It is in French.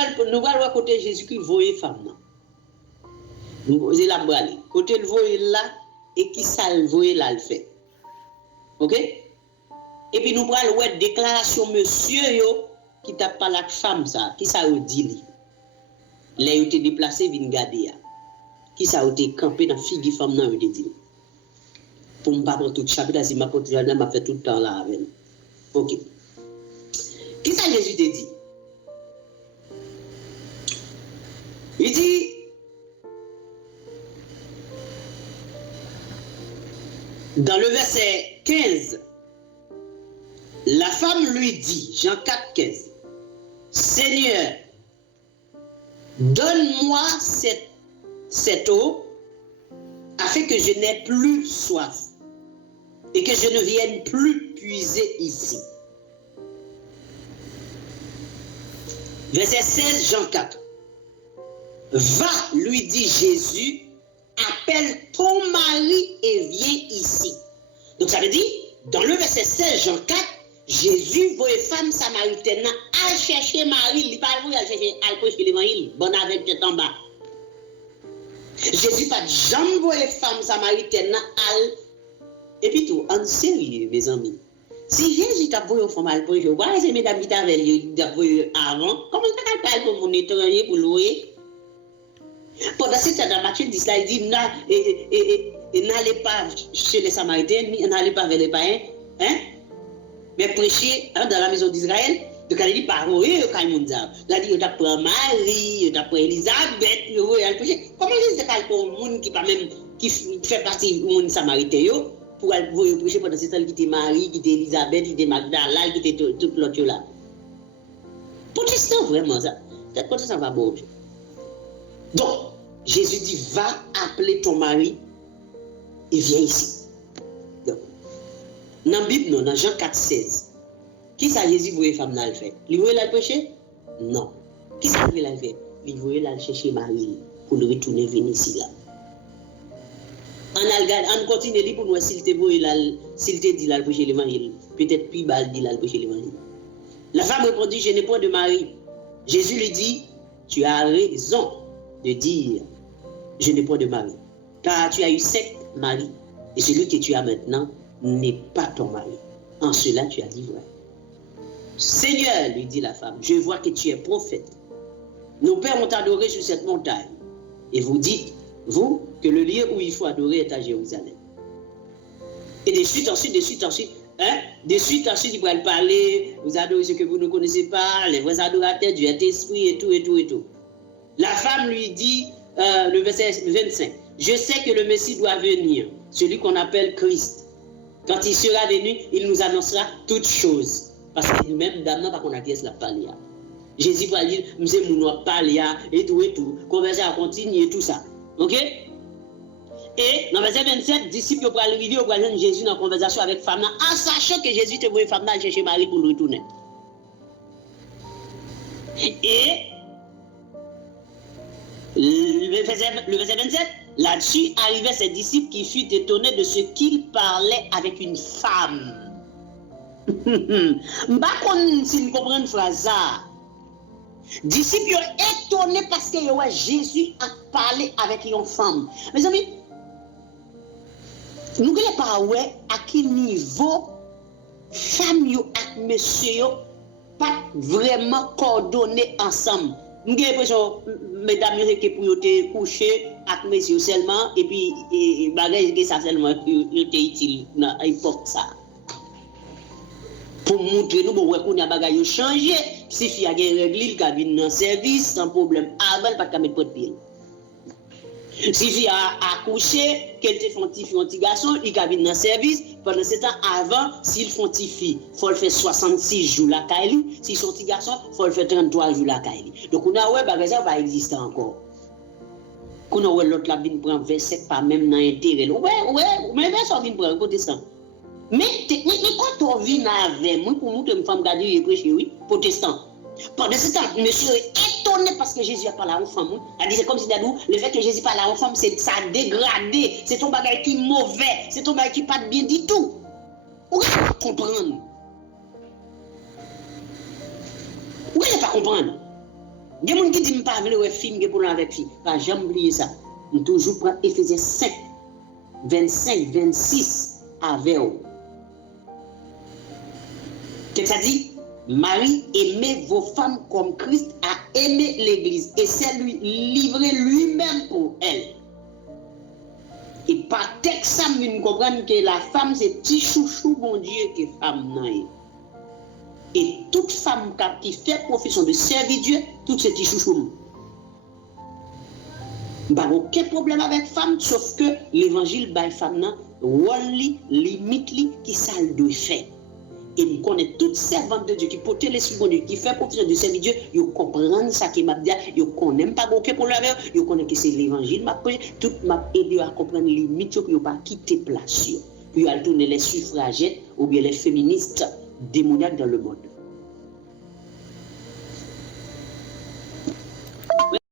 allons côté Jésus-Christ, voyez femme. C'est la brale. Côté le voyez là, et qui ça le voyez là le fait. Ok? Et puis nous allons voir déclaration monsieur yo, qui t'a pas la femme ça, qui ça vous dit. Là, il a été déplacé, vin garder. Qui ça a été campé dans figue femme nan, il dit. Pour ne pas prendre tout le chapitre, si ma continue, m'a fait tout le temps là avec. Ok. Qui ça Jésus te dit? Il dit, dans le verset 15, la femme lui dit, Jean 4, 15, Seigneur, donne-moi cette eau afin que je n'ai plus soif et que je ne vienne plus puiser ici. Verset 16, Jean 4. Va, lui dit Jésus, appelle ton mari et viens ici. Donc ça veut dire, dans le verset 16, Jean 4, Jésus voit une femme samaritaine à chercher Marie, il parle pour aller chercher alcool chez l'évangile, bon avec tête en bas. Jésus pas jamais voit une femme samaritaine à et puis tout, en sérieux, mes amis. Si Jésus t'a voulu une femme alcool, je vois ces mesdames qui t'avaient vu avant, comment ça parle pour mon étranger pour louer? Pendant ce temps, dans Matthieu 10, il dit, n'allez pas chez les Samaritains, n'allez pas vers les païens, hein? Mais prêchez dans la maison d'Israël. Donc, il dit, parole, quand il dit, il a dit, il a pris Marie, il a pris Elisabeth, il a prêché. Comment Jésus a pour un monde qui fait partie du monde samaritain, pour aller prêcher pendant ce temps, qui était Marie, qui était Elisabeth, qui était Magdala, qui était tout l'autre là? Protestant, vraiment, ça. Peut-être que ça va bon. Donc, Jésus dit, va appeler ton mari et viens ici. Donc, dans la Bible, non, dans Jean 4, 16, qui ça Jésus voulait femme là le faire? Il voulait la pécher? Non. Qui ça voulait la faire? Il voulait la chercher Marie pour le retourner venir ici là. On continue pour nous s'il te dit la pécher l'évangile. Peut-être plus bas dit la pécher l'évangile. La femme répondit, je n'ai point de mari. Jésus lui dit, tu as raison de dire, je n'ai pas de mari. Car tu as eu 7 maris, et celui que tu as maintenant n'est pas ton mari. En cela, tu as dit vrai. Seigneur, lui dit la femme, je vois que tu es prophète. Nos pères ont adoré sur cette montagne. Et vous dites, vous, que le lieu où il faut adorer est à Jérusalem. Et de suite ensuite, il va parler, vous adorez ce que vous ne connaissez pas, les vrais adorateurs, Dieu est esprit et tout. La femme lui dit, le verset 25, je sais que le Messie doit venir, celui qu'on appelle Christ. Quand il sera venu, il nous annoncera toutes choses. Parce que nous-mêmes, d'abord, par contre, on a dit la parler. Jésus va dire, nous allons parler et tout. Conversation continue et tout ça. Ok? Et dans le verset 27, disciples vont arriver au voisin de Jésus dans la conversation avec femme, en sachant que Jésus te voulait femme chercher Marie pour le retourner. Et le verset 27, là-dessus arrivaient ses disciples qui furent étonnés de ce qu'il parlait avec une femme. Si vous comprenez une phrase, disciples sont étonnés parce que Jésus a parlé avec une femme. Mes amis, nous ne savons pas à quel niveau femme et monsieur pas vraiment coordonnés ensemble. Nous avons l'impression, mesdames, que pour te coucher avec monsieur seulement, et puis, bagage que ça seulement, ils étaient utiles dans l'époque ça. Pour montrer nous, qu'on a bagage changé, si il y a des règles, il a dans le service, sans problème. Avant, pas de mettre pas de pile. Si il y a accouché, qu'elle te font un petit garçon, il a dans le service. Pendant ce temps, avant, s'ils font petit fille, il faut le faire 66 jours la Kaili. S'ils sont petits garçons, il faut le faire 33 jours la Kaili. Donc, on a ouais, ça va exister encore. Qu'on a ouais, l'autre la vient prendre 27 pas même dans l'intérêt. Ouais, mais ça vient prendre protestant. Mais quand on vit avec moi, pour montrer une femme garder et prêcher, oui, protestant. Pendant ce temps, monsieur est étonné parce que Jésus a parlé à une femme. C'est comme si le fait que Jésus parle à une femme, ça a dégradé. C'est ton bagage qui est mauvais. C'est ton bagage qui n'est pas bien du tout. Vous n'allez pas comprendre. Vous n'allez pas comprendre. Il y a des gens qui disent pas venir un film pour avec fille. Pas jamais oublier ça. On toujours prend Éphésiens 5, 25, 26 avec eux. Qu'est-ce que ça dit? Marie, aimez vos femmes comme Christ a aimé l'Église et c'est lui livré lui-même pour elle. Et par texte, ça nous comprendre que la femme c'est petit chouchou bon Dieu que femme non. Et toute femme qui fait profession de servir Dieu, tout c'est petit chouchou. Pas aucun problème avec femme sauf que l'évangile by femme nan rôle limite qui ça doit faire. Et nous connaissons toutes ces servantes de Dieu qui portent l'esprit de Dieu, qui font profession de servir Dieu, ils comprennent ça qui m'a dit, ils ne connaissent pas aucun problème avec eux, ils connaissent que c'est l'évangile m'a prêché, tout m'a aidé à comprendre les limites qu'ils n'ont pas quitté place. Puis à tourner les suffragettes ou bien les féministes démoniaques dans le monde.